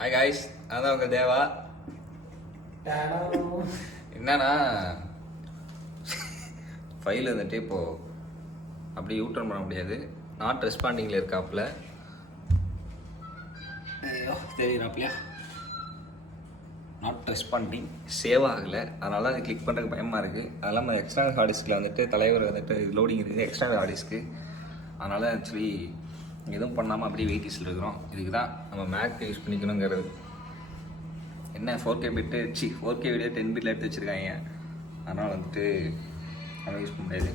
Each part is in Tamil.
ஹாய் காய்ஸ், அதான் உங்கள் தேவா. என்னன்னா ஃபைல் வந்துட்டு இப்போது அப்படி யூட்டர்ன் பண்ண முடியாது. நாட் ரெஸ்பாண்டிங்கில் இருக்காப்புல. ஐயோ தெரியுறாப்லையா, நாட் ரெஸ்பாண்டிங் சேவ் ஆகலை. அதனால தான் அது கிளிக் பண்ணுறதுக்கு பயமாக இருக்குது. அது இல்லாமல் எக்ஸ்டர்னல் ஹார்ட் டிஸ்கில் வந்துட்டு தலைவர் வந்துட்டு லோடிங் இருக்குது எக்ஸ்டர்னல் ஹார்ட் டிஸ்க்கு. அதனால் ஆக்சுவலி எதுவும் பண்ணாமல் அப்படியே வெயிட்டிஸில் இருக்கிறோம். இதுக்கு தான் நம்ம மேக் யூஸ் பண்ணிக்கணுங்கிறது. என்ன 4K பிட்டு 4K வீடியோ 10 பிட்டில் எடுத்து வச்சுருக்காங்க. அதனால் வந்துட்டு நம்ம யூஸ் பண்ண முடியாது.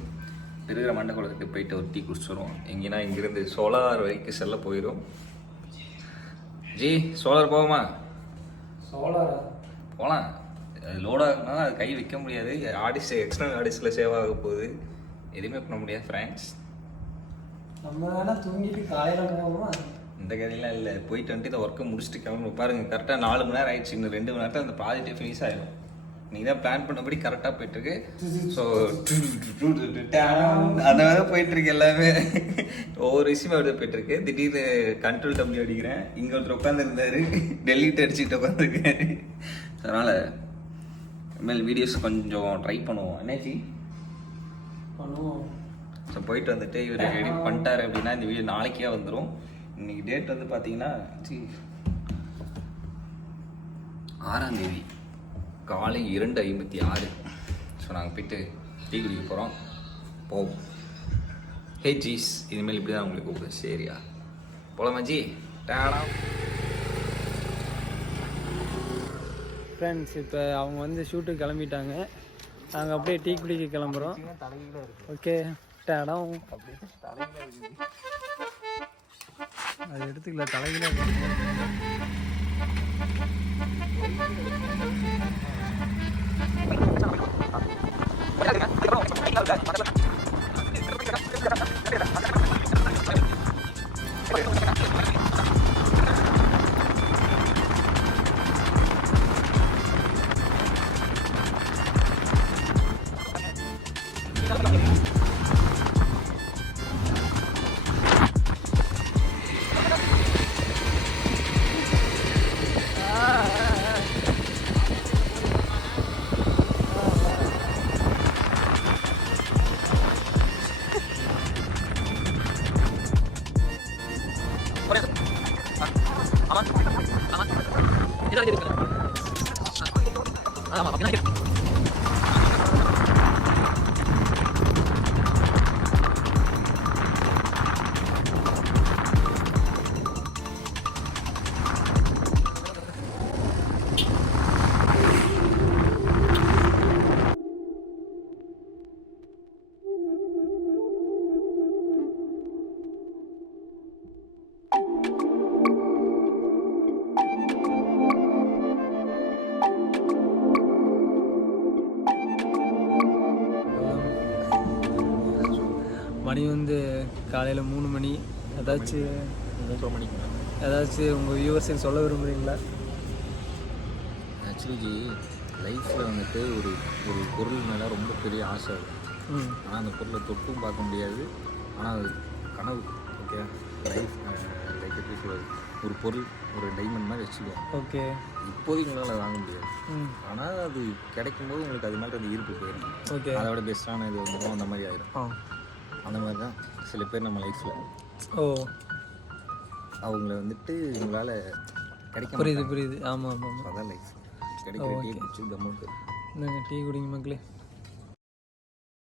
இருக்கிற மண்டை குளத்துக்கு போயிட்டு ஒரு டீ குடிச்சு வருவோம். எங்கேனா இங்கேருந்து சோலார் வரைக்கும் செல்ல போயிடும். ஜி சோலார் போவோமா? சோலாரா போகலாம். லோடாகனா அது கை வைக்க முடியாது. ஆர்டிஸ்ட் எக்ஸ்டர்னல் ஆர்டிஸ்டில் சேவ் ஆக போகுது. எதுவுமே பண்ண முடியாது ஃப்ரெண்ட்ஸ். நம்ம வேணா தூங்கிட்டு காலையில் போவோமா? இந்த கதையெல்லாம் இல்லை. போயிட்டு வந்துட்டு இந்த ஒர்க்கை முடிச்சுட்டு கிளம்பி பாருங்கள். கரெக்டாக 4 மணி நேரம் ஆயிடுச்சு. இன்னும் 2 மணி நேரத்தில் அந்த ப்ராஜெக்டே ஃபினிஷ் ஆகிடும். நீங்கள் தான் பிளான் பண்ணபடி கரெக்டாக போயிட்டுருக்கு. ஸோ அந்த மாதிரி போயிட்டுருக்கு. எல்லாமே ஒவ்வொரு விஷயமா அப்படியே போயிட்டுருக்கு. திடீர்னு கண்ட்ரோல் டபிள்யூ அடிக்கிறேன். இங்கே ஒருத்தர் உட்காந்துருந்தாரு, டெல்லிட்டு அடிச்சுட்டு உட்காந்துருக்காரு. அதனால் இனிமேல் வீடியோஸ் கொஞ்சம் ட்ரை பண்ணுவோம். என்னாச்சு பண்ணுவோம். ஸோ போயிட்டு வந்துட்டு இவர் ரெடி பண்ணிட்டாரு அப்படின்னா இந்த வீடியோ நாளைக்கே வந்துடும். இன்னைக்கு டேட் வந்து பார்த்தீங்கன்னா 6ஆம் தேதி காலை 2:56. ஸோ நாங்கள் போயிட்டு டீ குடிக்க போகிறோம். போவோம். ஹே ஜீஸ், இனிமேல் இப்படி தான் உங்களுக்கு கூப்பிடுவேன். சரியா போலாமா ஜி? டேடா ஃப்ரெண்ட்ஸ், இப்போ அவங்க வந்து ஷூட்டுக்கு கிளம்பிட்டாங்க. நாங்கள் அப்படியே டீ குடிக்க கிளம்புறோம். ஓகே டேடம். அது எடுத்துக்கல, தலையில மணி வந்து காலையில் 3 மணி. ஏதாச்சும் 3 மணிக்கு ஏதாச்சும் உங்கள் வியூவர்ஸுக்கு சொல்ல விரும்புகிறீங்களா? ஆக்சுவலி ஜி, லைஃப்பில் வந்துட்டு ஒரு ஒரு பொருள் மேலே ரொம்ப பெரிய ஆசை இருக்கும். ஆனால் அந்த பொருளை தொட்டும் பார்க்க முடியாது. ஆனால் அது கனவு. ஓகே, லைஃப் லைக் எப்படி சொல்கிறது, ஒரு பொருள் ஒரு டைமண்ட் மாதிரி வச்சுக்குவோம். ஓகே, இப்போதைக்கு உங்களால் வாங்க முடியாது. ஆனால் அது கிடைக்கும்போது உங்களுக்கு அது மேலே அந்த ஈர்ப்பு போயிடும். ஓகே, அதோட பெஸ்ட்டான இது வந்துடும். அந்த மாதிரி ஆயிடும். அந்த மாதிரி தான் சில பேர் நம்ம லைஃப்பில். ஓ, அவங்கள வந்துட்டு உங்களால் கிடைக்க புரியுது. ஆமாம். அதான் லைஃப். கிடைக்கிற டீ குடிச்சு கம்முக்கு நாங்கள் டீ குடிங்க மக்களே.